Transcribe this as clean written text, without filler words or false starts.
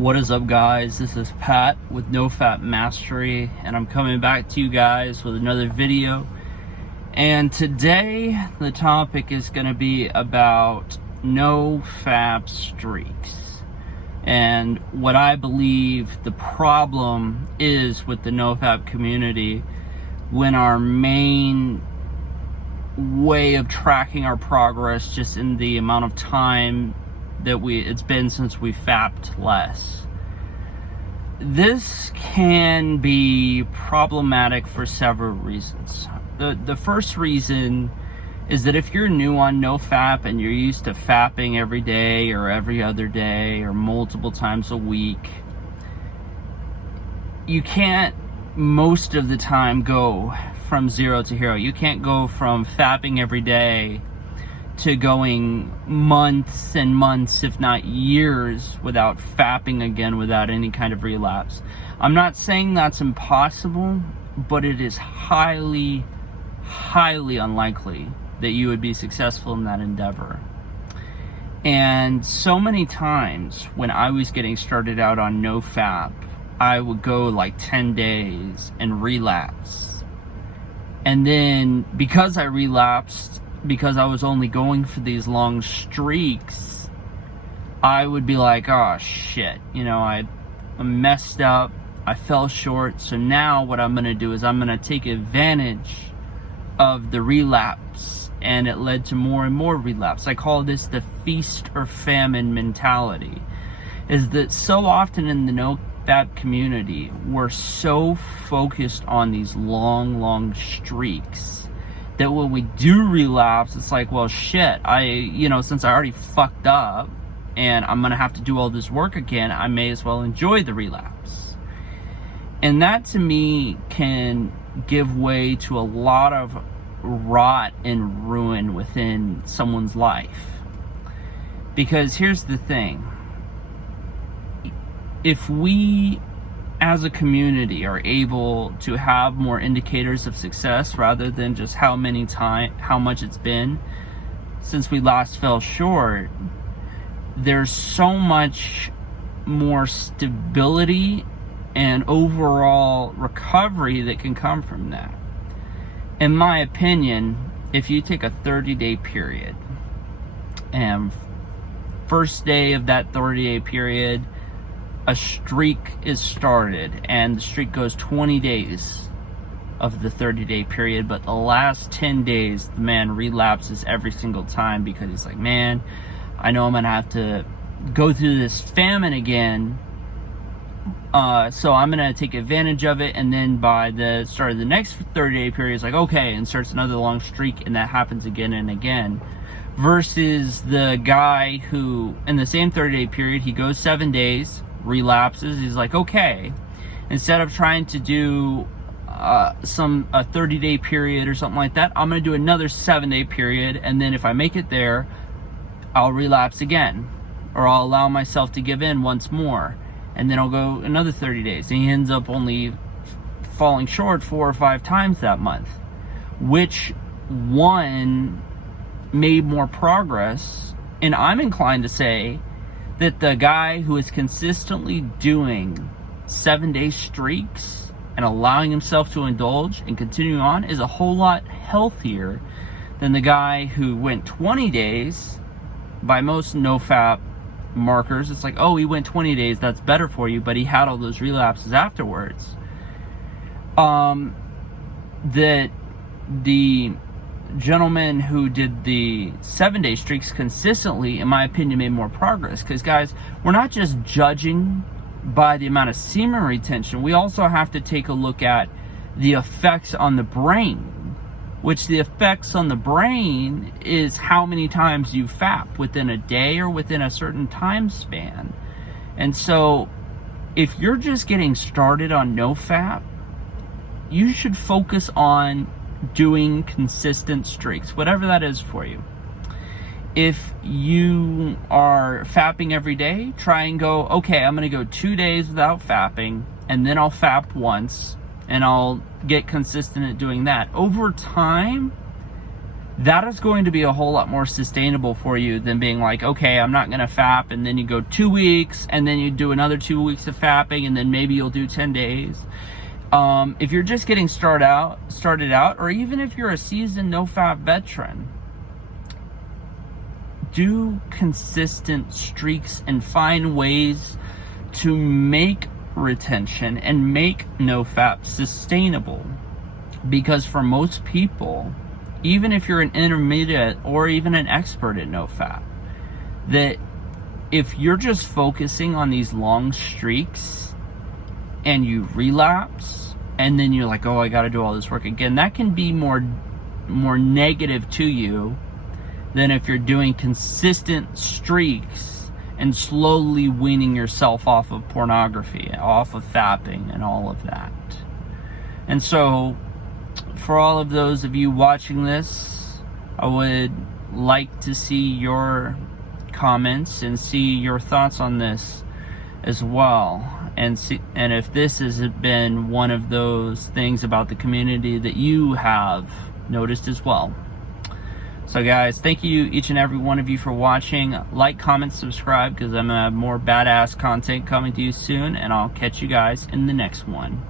What is up, guys? This is Pat with NoFap Mastery, and I'm coming back to you guys with another video. And today the topic is going to be about NoFap Streaks and what I believe the problem is with the NoFap community when our main way of tracking our progress, just in the amount of time that it's been since we fapped less. This can be problematic for several reasons. The first reason is that if you're new on NoFap and you're used to fapping every day or every other day or multiple times a week, you can't most of the time go from 0 to hero. You can't go from fapping every day to going months and months, if not years, without fapping again, without any kind of relapse. I'm not saying that's impossible, but it is highly, highly unlikely that you would be successful in that endeavor. And so many times when I was getting started out on NoFap, I would go like 10 days and relapse. And then because I relapsed, because I was only going for these long streaks, I would be like, oh shit, I messed up, I fell short. So now what I'm gonna do is I'm gonna take advantage of the relapse, and it led to more and more relapse. I call this the feast or famine mentality. Is that so often in the NoFap community, we're so focused on these long streaks that when we do relapse, it's like, well, shit, since I already fucked up and I'm gonna have to do all this work again, I may as well enjoy the relapse. And that to me can give way to a lot of rot and ruin within someone's life. Because here's the thing. If we as a community are able to have more indicators of success rather than just how much it's been since we last fell short, there's so much more stability and overall recovery that can come from that. In my opinion, if you take a 30-day period and first day of that 30-day period, a streak is started, and the streak goes 20 days of the 30-day period, but the last 10 days the man relapses every single time because he's like, man, I know I'm gonna have to go through this famine again, so I'm gonna take advantage of it. And then by the start of the next 30-day period, it's like, okay, and starts another long streak, and that happens again and again. Versus the guy who in the same 30-day period, he goes 7 days, relapses, he's like, okay, instead of trying to do a 30-day period or something like that, I'm gonna do another 7-day period, and then if I make it there, I'll relapse again, or I'll allow myself to give in once more, and then I'll go another 30 days, and he ends up only falling short 4 or 5 times that month. Which one made more progress? And I'm inclined to say that the guy who is consistently doing 7-day streaks and allowing himself to indulge and continuing on is a whole lot healthier than the guy who went 20 days. By most NoFap markers, it's like, oh, he went 20 days, that's better for you, but he had all those relapses afterwards. That the gentleman who did the 7-day streaks consistently, in my opinion, made more progress. Because guys, we're not just judging by the amount of semen retention, we also have to take a look at the effects on the brain, which the effects on the brain is how many times you fap within a day or within a certain time span. And so if you're just getting started on NoFap, you should focus on doing consistent streaks, whatever that is for you. If you are fapping every day, try and go, okay, I'm gonna go 2 days without fapping, and then I'll fap once, and I'll get consistent at doing that. Over time, that is going to be a whole lot more sustainable for you than being like, okay, I'm not going to fap, and then you go 2 weeks, and then you do another 2 weeks of fapping, and then maybe you'll do 10 days. If you're just getting started out, or even if you're a seasoned NoFap veteran, do consistent streaks and find ways to make retention and make NoFap sustainable. Because for most people, even if you're an intermediate or even an expert at NoFap, that if you're just focusing on these long streaks and you relapse and then you're like, oh, I got to do all this work again, that can be more negative to you than if you're doing consistent streaks and slowly weaning yourself off of pornography, off of fapping and all of that. And so for all of those of you watching this, I would like to see your comments and see your thoughts on this as well, and if this has been one of those things about the community that you have noticed as well. So guys, thank you each and every one of you for watching. Like, comment, subscribe, because I'm gonna have more badass content coming to you soon, and I'll catch you guys in the next one.